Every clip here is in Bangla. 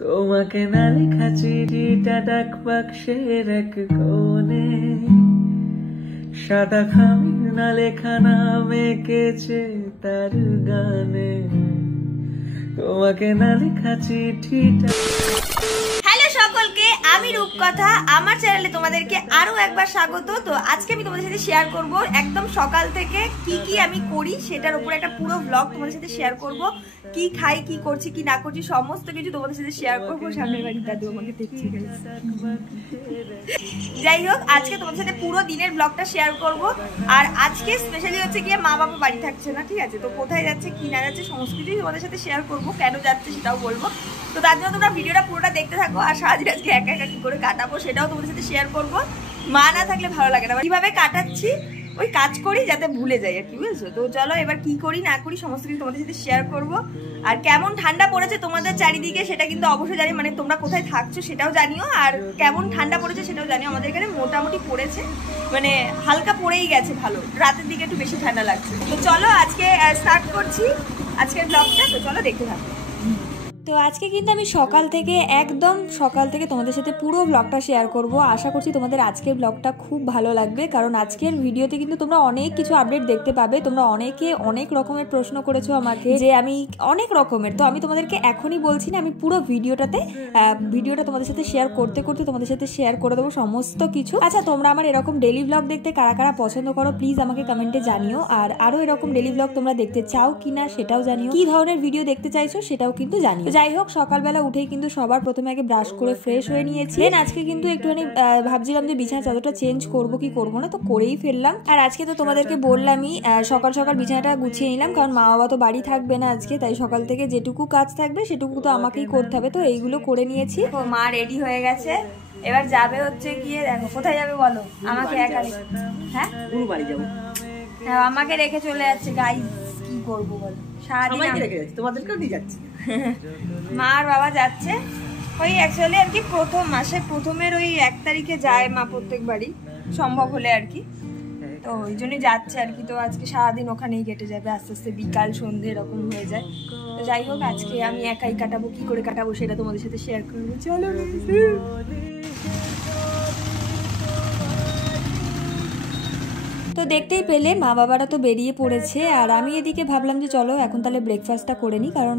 তোমাকে না লেখা চিঠিটা ডাক বাক্সের এক কোণে, সাদা খামির না লেখা নাম এঁকেছে তার গানে, তোমাকে না লেখা চিঠিটা। হ্যালো সকলকে, আমি রূপকথা। আমার চ্যানেলে তোমাদেরকে আরো একবার স্বাগত। তো আজকে আমি তোমাদের সাথে শেয়ার করব একদম সকাল থেকে কি কি আমি করি সেটার উপর একটা পুরো ব্লগ তোমাদের সাথে শেয়ার করব। কি খাই, কি করছি, কি না করছি, সমস্ত কিছু তোমাদের সাথে শেয়ার করবো। সামনের বাড়ির দাদু আমাকে দেখছি। যাই হোক, আজকে তোমাদের সাথে পুরো দিনের ব্লগটা শেয়ার করব। আর আজকে স্পেশালি হচ্ছে গিয়ে মা বাবা বাড়ি থাকছে না, ঠিক আছে? তো কোথায় যাচ্ছে, কি না যাচ্ছে, সমস্ত কিছুই তোমাদের সাথে শেয়ার করব। কেন যাচ্ছে সেটাও বলবো। তো তার জন্য তোমরা ভিডিওটা পুরোটা দেখতে থাকো। আর সারাদিন আজকে একা একা কি করে কাটাবো সেটাও তোমাদের সাথে শেয়ার করব। মা না থাকলে ভালো লাগে না, কিভাবে কাটাচ্ছি ওই কাজ করি যাতে ভুলে যাই আর কি, বুঝছো? তো চলো এবার কি করি না করি সমস্ত কিছু তোমাদের সাথে শেয়ার করব। আর কেমন ঠান্ডা পড়েছে তোমাদের চারিদিকে সেটা কিন্তু অবশ্যই জানি, মানে তোমরা কোথায় থাকছো সেটাও জানিও। আর কেমন ঠান্ডা পড়েছে সেটাও জানিও। আমাদের এখানে মোটামুটি পড়েছে, মানে হালকা পড়েই গেছে, ভালো। রাতের দিকে একটু বেশি ঠান্ডা লাগছে। তো চলো আজকে স্টার্ট করছি আজকের ব্লগটা। তো চলো দেখতে থাকো। তো আজকে কিন্তু আমি একদম সকাল থেকে তোমাদের সাথে পুরো ব্লগটা শেয়ার করব। আশা করছি তোমাদের আজকের ব্লগটা খুব ভালো লাগবে, কারণ আজকের ভিডিওতে কিন্তু তোমরা অনেক কিছু আপডেট দেখতে পাবে। তোমরা অনেকে অনেক রকমের প্রশ্ন করেছো আমাকে, যে আমি অনেক রকমের, তো আমি তোমাদেরকে এখনই বলছি না, আমি পুরো ভিডিওটা তোমাদের সাথে শেয়ার করতে করতে তোমাদের সাথে শেয়ার করে দেবো সমস্ত কিছু। আচ্ছা, তোমরা আমার এরকম ডেইলি ব্লগ দেখতে কারা কারা পছন্দ করো প্লিজ আমাকে কমেন্টে জানিও। আর আরো এরকম ডেইলি ব্লগ তোমরা দেখতে চাও কিনা সেটাও জানিও। কি ধরনের ভিডিও দেখতে চাইছো সেটাও কিন্তু জানিও। যাই হোক, সকালবেলা উঠেই কিন্তু সবার প্রথমে আগে ব্রাশ করে ফ্রেশ হয়ে নিয়েছি। দেন আজকে কিন্তু একটুখানি ভাবছিলাম যে বিছানা চাদরটা চেঞ্জ করবো কি করবো না, তো করেই ফেললাম। আর আজকে তো তোমাদেরকে বললামই সকাল সকাল বিছানাটা গুছিয়ে নিলাম, কারণ মা বাবা তো বাড়ি থাকবে না আজকে, তাই সকাল থেকে যেটুকু কাজ থাকবে সেটুকু তো আমাকেই করতে হবে। তো এইগুলো করে নিয়েছি। তো মা রেডি হয়ে গেছে, এবার যাবে হচ্ছে গিয়ে, দেখো কোথায় যাবে বলো? আমাকে একা রেখে, হ্যাঁ বাড়ি যাবো, আমাকে রেখে চলে যাচ্ছে। গাইস কি করবো বলো, সারাদিন তোমাদেরকেও নিয়ে যাচ্ছে। মা আর বাবা যাচ্ছে ওই অ্যাকচুয়ালি আর কি প্রথম মাসের প্রথমের ওই 1 তারিখে যায় মা প্রত্যেক বাড়ি, সম্ভব হলে আর কি। তো ওই জন্যই যাচ্ছে আর কি। তো আজকে সারাদিন ওখানেই কেটে যাবে, আস্তে আস্তে বিকাল সন্ধ্যে এরকম হয়ে যায়। তো যাই হোক, আজকে আমি একাই কাটাবো। কি করে কাটাবো সেটা তোমাদের সাথে শেয়ার করবো। চলো। তো দেখতেই পেলে মা বাবারা তো বেরিয়ে পড়েছে, আর আমি এদিকে ভাবলাম যে চলো এখন তাহলে ব্রেকফাস্টটা করে নিই, কারণ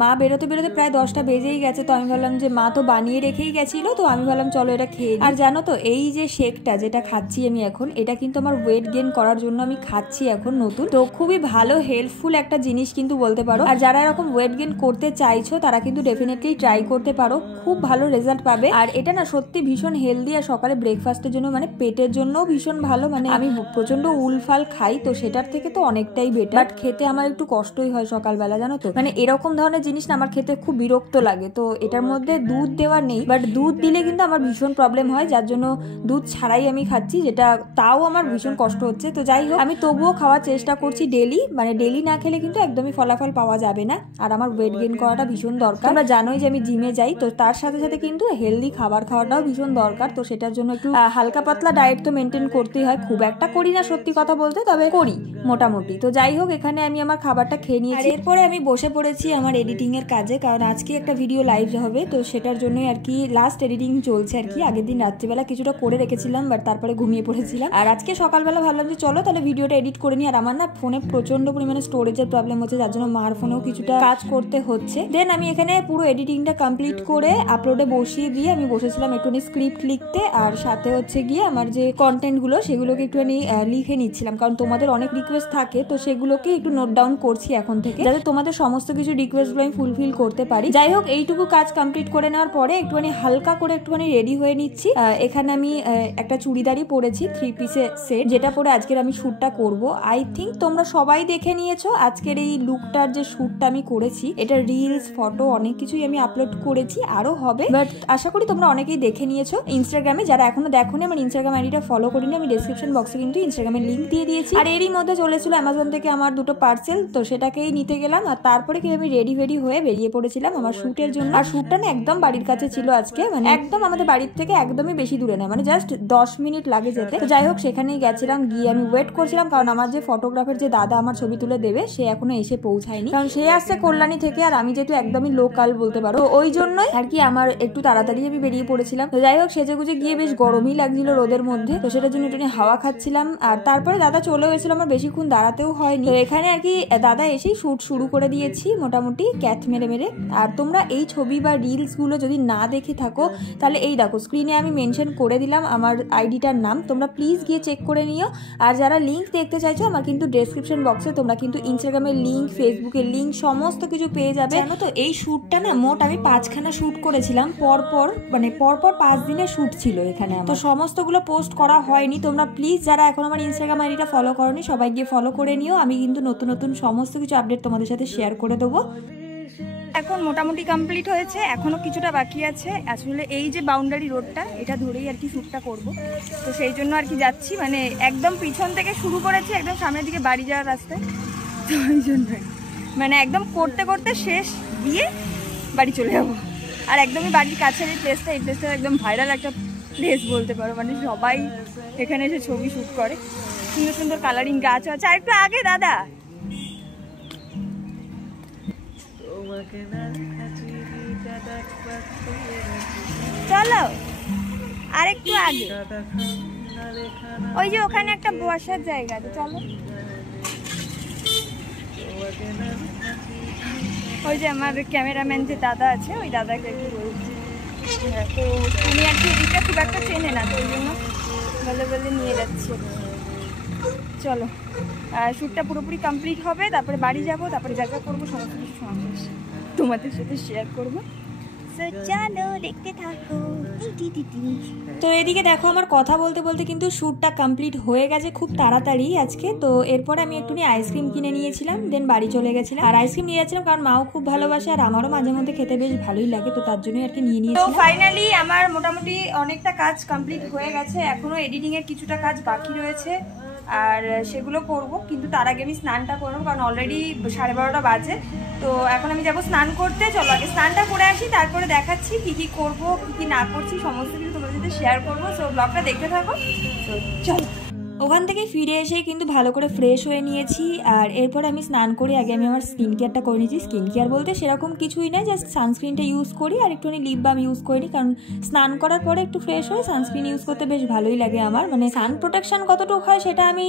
মা বেরোতে বেরোতে প্রায় 10টা বেজেই গেছে। তো আমি ভাবলাম যে মা তো বানিয়ে রেখেই গেছিলো, তো আমি ভাবলাম চলো এটা খেয়ে। আর জানো তো, এই যে শেকটা যেটা খাচ্ছি আমি এখন, এটা কিন্তু আমার ওয়েট গেইন করার জন্য আমি খাচ্ছি এখন নতুন। তো খুবই ভালো হেল্পফুল একটা জিনিস কিন্তু বলতে পারো। আর যারা এরকম ওয়েট গেইন করতে চাইছো তারা কিন্তু ডেফিনেটলি ট্রাই করতে পারো, খুব ভালো রেজাল্ট পাবে। আর এটা না সত্যি ভীষণ হেলদি, আর সকালে ব্রেকফাস্টের জন্য মানে পেটের জন্যও ভীষণ ভালো। মানে আমি প্রচন্ড উলফাল খাই, তো সেটার থেকে তো অনেকটাই বেটার। বাট খেতে আমার একটু কষ্টই হয় সকালবেলা, জানো তো। মানে এরকম ধরনের জিনিস না আমার খেতে খুব বিরক্ত লাগে। তো এটার মধ্যে দুধ দেওয়া নেই, বাট দুধ দিলে কিন্তু আমার ভীষণ প্রবলেম হয়, যার জন্য দুধ ছাড়াই আমি খাচ্ছি, যেটা তাও আমার ভীষণ কষ্ট হচ্ছে। তো যাই হোক, আমি তবুও খাওয়ার চেষ্টা করছি ডেলি। মানে ডেলি না খেলে কিন্তু একদমই ফলাফল পাওয়া যাবে না। আর আমার ওয়েট গেইন করাটা ভীষণ দরকার। তোমরা জানোই যে আমি জিমে যাই, তো তার সাথে সাথে কিন্তু হেলদি খাবার খাওয়াটাও ভীষণ দরকার। তো সেটার জন্য একটু হালকা পাতলা ডায়েট তো মেনটেন করতেই হয়। খুব একটা করি না সত্যি কথা বলতে, তবে করি মোটামুটি। তো যাই হোক, এখানে আমি আমার খাবারটা খেয়ে নিয়েছি। এরপরে আমি বসে পড়েছি আমার এডিটিং এর কাজে, কারণ আজকে একটা ভিডিও লাইভ হবে, তো সেটার জন্যই আর কি লাস্ট এডিটিং চলছে আর কি। আগের দিন রাত্রিবেলা কিছুটা করে রেখেছিলাম, বাট তারপরে ঘুমিয়ে পড়েছিলাম। আর আজকে সকালবেলা ভাবলাম যে চলো তাহলে ভিডিওটা এডিট করে নিই। আর আমার না ফোনে প্রচন্ড পরিমাণে স্টোরেজের প্রবলেম হচ্ছে, যার জন্য মার ফোনেও কিছুটা কাজ করতে হচ্ছে। দেন আমি এখানে পুরো এডিটিংটা কমপ্লিট করে আপলোডে বসিয়ে দিয়ে আমি বসেছিলাম একটুখানি স্ক্রিপ্ট লিখতে, আর সাথে হচ্ছে গিয়ে আমার যে কন্টেন্ট গুলো সেগুলোকে একটুখানি লিখে নিচ্ছিলাম, কারণ তোমাদের অনেক রিকোয়েস্ট থাকে, তো সেগুলোকে একটু নোট ডাউন করছি এখন থেকে, যাতে তোমাদের সমস্ত কিছু রিকোয়েস্টগুলো আমি ফুলফিল করতে পারি। যাই হোক, এইটুকু কাজ কমপ্লিট করে নেওয়ার পরে একটুখানি হালকা করে একটুখানি রেডি হয়ে নিচ্ছি। এখানে আমি একটা চুড়িদারই পরেছি, 3 পিসের সেট, যেটা পরে আজকের আমি শ্যুটটা করব। আই থিঙ্ক তোমরা সবাই দেখে নিয়েছো আজকের এই লুকটার যে শ্যুটটা আমি করেছি। এটা রিলস, ফটো অনেক কিছুই আমি আপলোড করেছি, আরো হবে, বাট আশা করি তোমরা অনেকেই দেখে নিয়েছো ইনস্টাগ্রামে। যারা এখনো দেখোনি, আমার ইনস্টাগ্রাম আইডিটা ফলো করিনি, আমি ডেসক্রিপশন বক্সে কিন্তু ইনস্টাগ্রামের লিঙ্ক দিয়ে দিয়েছি। আর এরই মধ্যে চলেছিল অ্যামাজন থেকে আমার দুটো পার্সেল, তো সেটাকেই নিতে গেলাম। আর তারপরে কি আমি রেডি হয়ে বেরিয়ে পড়েছিলাম আমার শ্যুটের জন্য। আর শ্যুটটা না একদম বাড়ির কাছে ছিল আজকে, মানে একদম আমাদের বাড়ির থেকে একদমই বেশি দূরে না, মানে জাস্ট 10 মিনিট লাগে যেতে। তো যাই হোক সেখানেই গেছিলাম, গিয়ে আমি ওয়েট করছিলাম, কারণ আমার যে ফটোগ্রাফার যে দাদা আমার ছবি তুলে দেবে সে এখনো এসে পৌঁছায়নি, কারণ সে আসছে কল্যাণী থেকে আর আমি যেহেতু একদমই লোকাল বলতে পারো, ওই জন্যই আর কি আমার একটু তাড়াতাড়ি আমি বেরিয়ে পড়েছিলাম। তো যাই হোক সেজেগুজে গিয়ে বেশ গরমই লাগছিল রোদের মধ্যে, তো সেটার জন্য একটু হাওয়া খাচ্ছিলাম। আর তারপরে দাদা চলে হয়েছিল, আমার বেশিক্ষণ দাঁড়াতেও হয়নি। তো এখানে আর কি দাদা এসেই শুট শুরু করে দিয়েছি মোটামুটি ক্যাথ মেরে মেরে। আর তোমরা এই ছবি বা রিলস গুলো যদি না দেখে থাকো তাহলে এই দেখো স্ক্রিনে আমি মেনশন করে দিলাম আমার আইডিটার নাম, তোমরা প্লিজ গিয়ে চেক করে নিও। আর যারা লিঙ্ক দেখতে চাইছো আমার কিন্তু ডেসক্রিপশন বক্সে তোমরা কিন্তু ইনস্টাগ্রামের লিঙ্ক, ফেসবুকের লিঙ্ক সমস্ত কিছু পেয়ে যাবে। জানো তো এই শ্যুটটা না মোট আমি 5খানা শ্যুট করেছিলাম, পরপর 5 দিনের শ্যুট ছিল এখানে। তো সমস্তগুলো পোস্ট করা হয়নি, তোমরা প্লিজ যারা এখন আমার ইনস্টাগ্রাম আইডিটা ফলো করোনি সবাই গিয়ে ফলো করে নিও। আমি কিন্তু নতুন নতুন সমস্ত কিছু আপডেট তোমাদের সাথে শেয়ার করে দেবো। এখন মোটামুটি কমপ্লিট হয়েছে, এখনো কিছুটা বাকি আছে। আসলে এই যে বাউন্ডারি রোডটা এটা ধরেই আর কি শ্যুটটা করব, তো সেই জন্য আর কি যাচ্ছি, মানে একদম পিছন থেকে শুরু করেছি একদম সামনের দিকে বাড়ি যাওয়ার রাস্তায়। তো ওই জন্যই মানে একদম করতে করতে শেষ দিয়ে বাড়ি চলে যাবো। আর একদমই বাড়ির কাছের এই প্লেসটা, এই প্লেসটা একদম ভাইরাল একটা প্লেস বলতে পারো, মানে সবাই এখানে এসে ছবি শ্যুট করে। সুন্দর সুন্দর কালারিং গাছও আছে। আর একটু আগে দাদা, চলো আর একটু আগে, ওই যে ওখানে একটা বসার জায়গা আছে, চলো। ওই যে আমার ক্যামেরাম্যান যে দাদা আছে ওই দাদাকে একটু বলছি, তো উনি আর কি এদিকটা খুব একটা চেনে না, তো ওই জন্য বলে নিয়ে যাচ্ছি। চলো শ্যুটটা পুরোপুরি কমপ্লিট হবে, তারপরে বাড়ি যাব, তারপরে যা যা করবো সমস্ত কিছু তোমাদের সাথে শেয়ার করবো। চলো দেখতে থাকো। তো এদিকে দেখো আমার কথা বলতে বলতে কিন্তু শ্যুটটা কমপ্লিট হয়ে গেছে খুব তাড়াতাড়ি আজকে। তো এরপর আমি একটুখানি আইসক্রিম কিনে নিয়েছিলাম, দেন বাড়ি চলে গেছিলাম। আর আইসক্রিম নিয়ে যাচ্ছিলাম কারণ মাও খুব ভালোবাসে আর আমারও মাঝে মধ্যে খেতে বেশ ভালোই লাগে, তো তার জন্যই আর কি নিয়ে নিয়েছি। তো ফাইনালি আমার মোটামুটি অনেকটা কাজ কমপ্লিট হয়ে গেছে, এখনো এডিটিং এর কিছুটা কাজ বাকি রয়েছে আর সেগুলো করব, কিন্তু তার আগে আমি স্নানটা করবো কারণ অলরেডি 12:30 বাজে। তো এখন আমি যাবো স্নান করতে, চলো আগে স্নানটা করে আসি, তারপরে দেখাচ্ছি কি কি করবো কি কি না করছি সমস্ত কিছু তোমাদের সাথে শেয়ার করবো। সো ব্লগটা দেখতে থাকো। তো চলো। ওখান থেকে ফিরে এসে কিন্তু ভালো করে ফ্রেশ হয়ে নিয়েছি, আর এরপর আমি স্নান করে আগে আমি আমার স্কিন কেয়ারটা করে নিয়েছি। স্কিন কেয়ার বলতে সেরকম কিছুই না, জাস্ট সানস্ক্রিনটা ইউজ করি আর একটুখানি লিপ বাম ইউজ করি, কারণ স্নান করার পরে একটু ফ্রেশ হয়ে সানস্ক্রিন ইউজ করতে বেশ ভালোই লাগে আমার। মানে সান প্রোটেকশন কতটুকু হয় সেটা আমি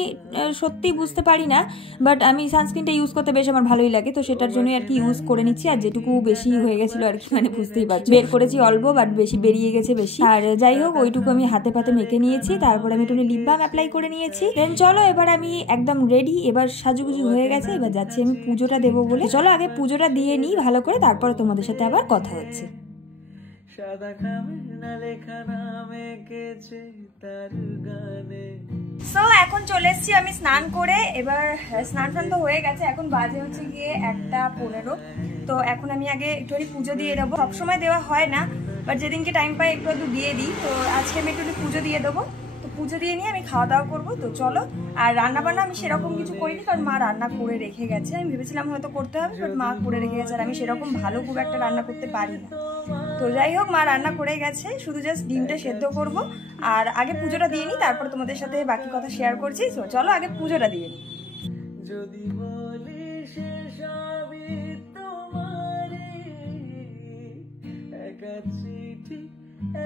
সত্যি বুঝতে পারি না, বাট আমি সানস্ক্রিনটা ইউজ করতে বেশ আমার ভালোই লাগে, তো সেটার জন্যই আর কি ইউজ করে নিচ্ছি। আর যেটুকু বেশি হয়ে গেছিলো আর কি, মানে বুঝতেই পারছি, বের করেছি অল্প বাট বেশি বেরিয়ে গেছে বেশি। আর যাই হোক ওইটুকু আমি হাতে পাতে মেখে নিয়েছি, তারপরে আমি একটু লিপ বাম অ্যাপ্লাই করে নিয়েছি। দেন চলো এবার আমি একদম রেডি, এবার সাজুগুজু হয়ে গেছে, এবার যাচ্ছি আমি পুজোটা দেবো বলে। চলো আগে পুজোটা দিয়ে নিই ভালো করে, তারপরে তোমাদের সাথে আবার কথা হচ্ছে। সো এখন চলে এসেছি আমি স্নান করে, এবার স্নান টান তো হয়ে গেছে, এখন বাজে হচ্ছে গিয়ে 1:15। তো এখন আমি আগে একটু পুজো দিয়ে দেবো, সবসময় দেওয়া হয় না বাট যেদিনকে টাইম পাই একটু দিয়ে দিই, তো আজকে আমি একটু পুজো দিয়ে দেবো। তো পুজো দিয়ে নিয়ে আমি খাওয়া দাওয়া করবো। তো চলো, আর রান্না বান্না আমি সেরকম কিছু করিনি কারণ মা রান্না করে রেখে গেছে, আমি ভেবেছিলাম হয়তো করতে হবে বাট মা করে রেখে গেছে, আর আমি সেরকম ভালো খুব একটা রান্না করতে পারি না। তো যাই হোক মা রান্না করে গেছে, শুধু জাস্ট ডিমটা সেদ্ধ করবো। আর আগে পুজোটা দিয়ে নিই, তারপর তোমাদের সাথে বাকি কথা শেয়ার করছি। তো চলো আগে পুজোটা দিয়ে নিই। যদি বলি সবই তোমারই, একা চিঠি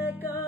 একা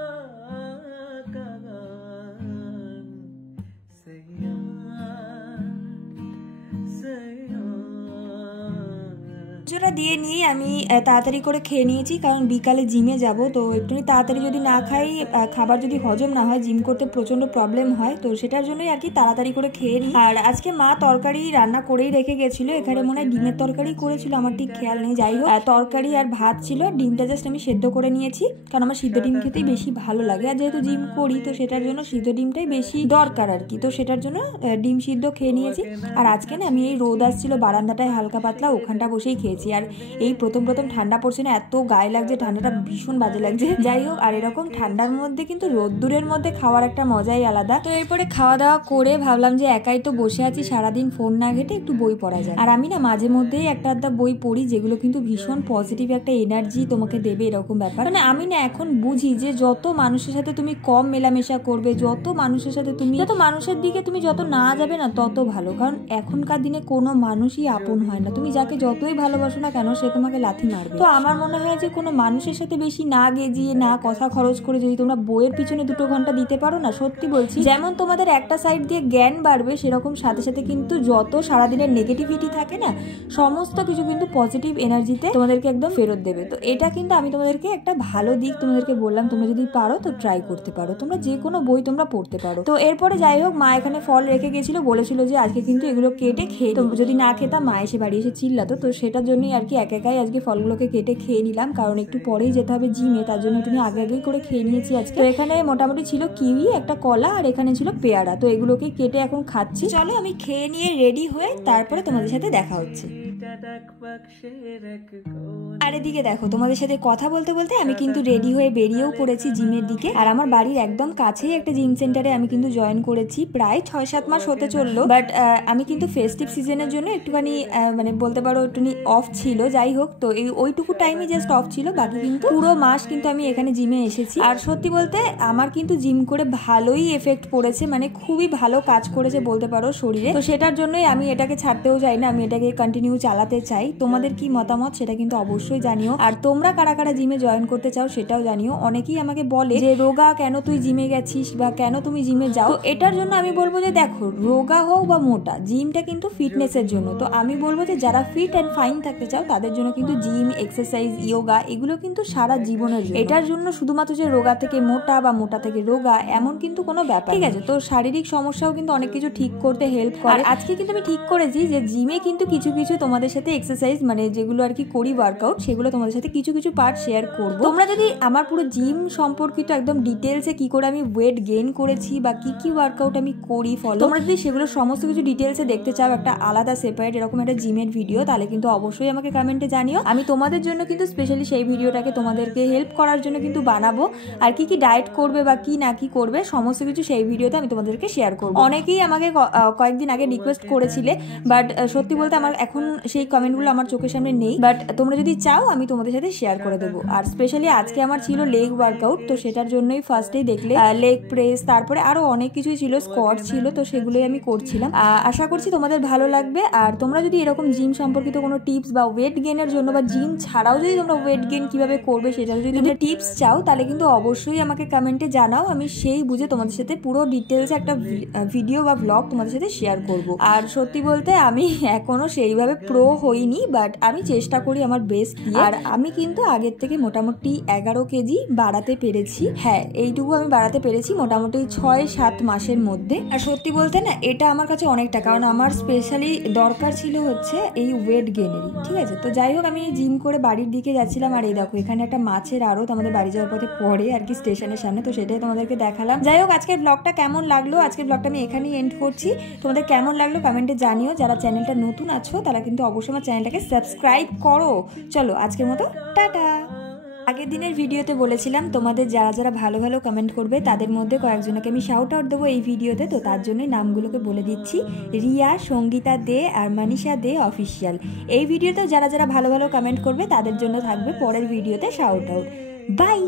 পুজোটা দিয়ে নিয়ে আমি তাড়াতাড়ি করে খেয়ে নিয়েছি, কারণ বিকালে জিমে যাব, তো একটু তাড়াতাড়ি যদি না খাই খাবার যদি হজম না হয় জিম করতে প্রচণ্ড প্রবলেম হয়, তো সেটার জন্যই আর কি তাড়াতাড়ি করে খেয়ে নিই। আর আজকে মা তরকারি রান্না করেই রেখে গেছিলো, এখানে মনে হয় ডিমের তরকারি করেছিল, আমার ঠিক খেয়াল নেই। যাই হোক তরকারি আর ভাত ছিল, ডিমটা জাস্ট আমি সেদ্ধ করে নিয়েছি, কারণ আমার সিদ্ধ ডিম খেতেই বেশি ভালো লাগে, আর যেহেতু জিম করি তো সেটার জন্য সিদ্ধ ডিমটাই বেশি দরকার আর কি, তো সেটার জন্য ডিম সিদ্ধ খেয়ে নিয়েছি। আর আজকে না আমি এই রোদ আসছিল বারান্দাটায় হালকা পাতলা, ওখানটা বসেই খেয়েছি। আর আর এই প্রথম ঠান্ডা পড়ছে না, এত গায়ে লাগছে, ঠান্ডাটা ভীষণ বাজে লাগছে। যাই হোক, আর এরকম ঠান্ডার মধ্যে কিন্তু রোদ্দুরের মধ্যে খাওয়ার একটা মজাই আলাদা। তো এরপরে খাওয়া দাওয়া করে ভাবলাম যে একাই তো বসে আছি, সারাদিন ফোন না ঘেটে একটু বই পড়া যায়। আর আমি না মাঝে মধ্যেই একটা আধটা বই পড়ি যেগুলো কিন্তু ভীষণ পজিটিভ একটা এনার্জি তোমাকে দেবে, এরকম ব্যাপার। মানে আমি না এখন বুঝি যে যত মানুষের সাথে তুমি কম মেলামেশা করবে, যত মানুষের সাথে তুমি যত মানুষের দিকে তুমি যত না যাবে না তত ভালো। কারণ এখনকার দিনে কোনো মানুষই আপন হয় না, তুমি যাকে যতই ভালোবাসো না কেন সে তোমাকে লাথি মারবে। তো আমার মনে হয় যে কোনো মানুষের সাথে বেশি না গেজিয়ে, না কথা খরচ করে যদি তোমরা বইয়ের পিছনে 2 ঘন্টা দিতে পারো না, সত্যি বলছি, যেমন তোমাদের একটা সাইড দিয়ে জ্ঞান বাড়বে, সেরকম সাথে সাথে কিন্তু যত সারাদিনের নেগেটিভিটি থাকে না, সমস্ত কিছু কিন্তু পজিটিভ এনার্জিতে তোমাদেরকে একদম ফেরত দেবে। তো এটা কিন্তু আমি তোমাদেরকে একটা ভালো দিক তোমাদেরকে বললাম, তোমরা যদি পারো তো ট্রাই করতে পারো, তোমরা যে কোনো বই তোমরা পড়তে পারো। তো এরপরে যাই হোক, মা এখানে ফল রেখে গেছিল, বলেছিল যে আজকে কিন্তু এগুলো কেটে খেয়ে, যদি না খেতাম মা এসে বাড়ি এসে চিল্লাতো। তো সেটার জন্যই আর কি একাই আজকে ফলগুলোকে কেটে খেয়ে নিলাম, কারণ একটু পরেই যেতে হবে জিমে, তার জন্য তুমি আগেই করে খেয়ে নিয়েছি আজকে। তো এখানে মোটামুটি ছিল কিউই, একটা কলা, আর এখানে ছিল পেয়ারা। তো এগুলোকে কেটে এখন খাচ্ছি। চলো আমি খেয়ে নিয়ে রেডি হয়ে তারপরে তোমাদের সাথে দেখা হচ্ছে। আর এদিকে দেখো, তোমাদের সাথে কথা বলতে বলতে আমি কিন্তু রেডি হয়ে বেরিয়েও পড়েছি জিমের দিকে। আর আমার বাড়ির একদম কাছেই একটা জিম সেন্টারে আমি কিন্তু জয়েন করেছি, প্রায় 6-7 মাস হতে চললো। বাট আমি কিন্তু ফেস্টিভ সিজনের জন্য একটুখানি মানে বলতে পারো একটুখানি অফ ছিল। যাই হোক, তো এই ওইটুকু টাইমে জাস্ট অফ ছিল, বাকি কিন্তু পুরো মাস কিন্তু আমি এখানে জিমে এসেছি। আর সত্যি বলতে আমার কিন্তু জিম করে ভালোই এফেক্ট পড়েছে, মানে খুবই ভালো কাজ করেছে বলতে পারো শরীরে। তো সেটার জন্যই আমি এটাকে ছাড়তেও চাই না, আমি এটাকে কন্টিনিউ চালাতে চাই। তোমাদের কি মতামত সেটা কিন্তু অবশ্যই জানিও, আর তোমরা কারা কারা জিমে জয়েন করতে চাও সেটাও জানিও। অনেকেই আমাকে বলে যে রোগা কেন তুই জিমে গেছিস বা কেন তুমি জিমে যাও। তো এটার জন্য আমি বলবো যে দেখো, রোগা হোক বা মোটা, জিমটা কিন্তু ফিটনেসের জন্য। তো আমি বলবো যে যারা ফিট অ্যান্ড ফাইন থাকতে চাও তাদের জন্য কিন্তু জিম, এক্সারসাইজ, ইয়োগা এগুলো কিন্তু সারা জীবনের জন্য। এটার জন্য শুধুমাত্র যে রোগা থেকে মোটা বা মোটা থেকে রোগা এমন কিন্তু কোনো ব্যাপার, ঠিক আছে? তো শারীরিক সমস্যাও কিন্তু অনেক কিছু ঠিক করতে হেল্প করে। আর আজকে কিন্তু আমি ঠিক করেছি যে জিমে কিন্তু কিছু কিছু তোমাদের সাথে এক্সারসাইজ, মানে যেগুলো আর কি করি ওয়ার্কআউট, সেগুলো তোমাদের সাথে কিছু কিছু পার্ট শেয়ার করব। তোমরা যদি আমার পুরো জিম সম্পর্কিত একদম ডিটেলসে কি করে আমি ওয়েট গেইন করেছি বা কি কি ওয়ার্কআউট আমি করি ফলো, তোমরা যদি সেগুলো সমস্ত কিছু ডিটেলসে দেখতে চাও, একটা আলাদা সেপারেট এরকম একটা জিমের ভিডিও, তাহলে কিন্তু অবশ্যই আমাকে কমেন্টে জানিও। আমি তোমাদের জন্য কিন্তু স্পেশালি সেই ভিডিওটাকে তোমাদেরকে হেল্প করার জন্য কিন্তু বানাবো। আর কি কি ডায়েট করবে বা কি না কি করবে সমস্ত কিছু সেই ভিডিওতে আমি তোমাদেরকে শেয়ার করবো। অনেকেই আমাকে কয়েকদিন আগে রিকোয়েস্ট করেছিলে, বাট সত্যি বলতে আমার এখন সেই কমেন্টগুলো আমার চোখের সামনে নেই, বাট তোমরা যদি চাও আমি তোমাদের সাথে শেয়ার করে দেবো। আর স্পেশালি আজকে আমার ছিল লেগ ওয়ার্কআউট, তো সেটার জন্যই ফার্স্টেই দেখলে লেগ প্রেস, তারপরে আরো অনেক কিছুই ছিল, স্কোয়াট ছিল, তো সেগুলোই আমি করছিলাম। আশা করছি তোমাদের ভালো লাগবে। আর তোমরা যদি এরকম জিম সম্পর্কিত কোনো টিপস বা ওয়েট গেইনের জন্য বা জিম ছাড়াও যদি তোমরা ওয়েট গেইন কিভাবে করবে সেটা যদি তোমরা টিপস চাও, তাহলে কিন্তু অবশ্যই আমাকে কমেন্টে জানাও। আমি সেই বুঝে তোমাদের সাথে পুরো ডিটেলসে একটা ভিডিও বা ব্লগ তোমাদের সাথে শেয়ার করব। আর সত্যি বলতে আমি এখনো সেইভাবে প্রো হইনি, বাট আমি চেষ্টা করি আমার বেস্ট দিয়ে। আর আমি কিন্তু আগের থেকে মোটামুটি 11 কেজি বাড়াতে পেরেছি। হ্যাঁ, এইটুকু আমি বাড়াতে পেরেছি মোটামুটি 6-7 মাসের মধ্যে। আর সত্যি বলতে না, এটা আমার কাছে অনেকটা, কারণ আমার স্পেশালি দরকার ছিল হচ্ছে এই ওয়েট গেইনেরই, ঠিক আছে? তো যাই হোক, আমি জিম করে বাড়ির দিকে যাচ্ছিলাম, আর এই দেখো এখানে একটা মাছের আড়ত আমাদের বাড়ি যাওয়ার পথে পড়ে আর কি, স্টেশনের সামনে, তো সেটাই তোমাদেরকে দেখালাম। যাই হোক, আজকের ব্লগটা কেমন লাগলো, আজকের ব্লগটা আমি এখানেই এন্ড করছি। তোমাদের কেমন লাগলো কমেন্টে জানিও। যারা চ্যানেলটা নতুন আছো তারা কিন্তু অবশ্যই আমার চ্যানেলটাকে সাবস্ক্রাইব করো। চলো আজকের মতো টাটা। আগের দিনের ভিডিওতে বলেছিলাম তোমাদের যারা যারা ভালো ভালো কমেন্ট করবে তাদের মধ্যে কয়েকজনকে আমি শাউট আউট দেবো এই ভিডিওতে। তো তার জন্যই নামগুলোকে বলে দিচ্ছি, রিয়া, সঙ্গীতা দে আর মানিষা দে অফিসিয়াল। এই ভিডিওতে যারা যারা ভালো ভালো কমেন্ট করবে তাদের জন্য থাকবে পরের ভিডিওতে শাউট আউট। বাই।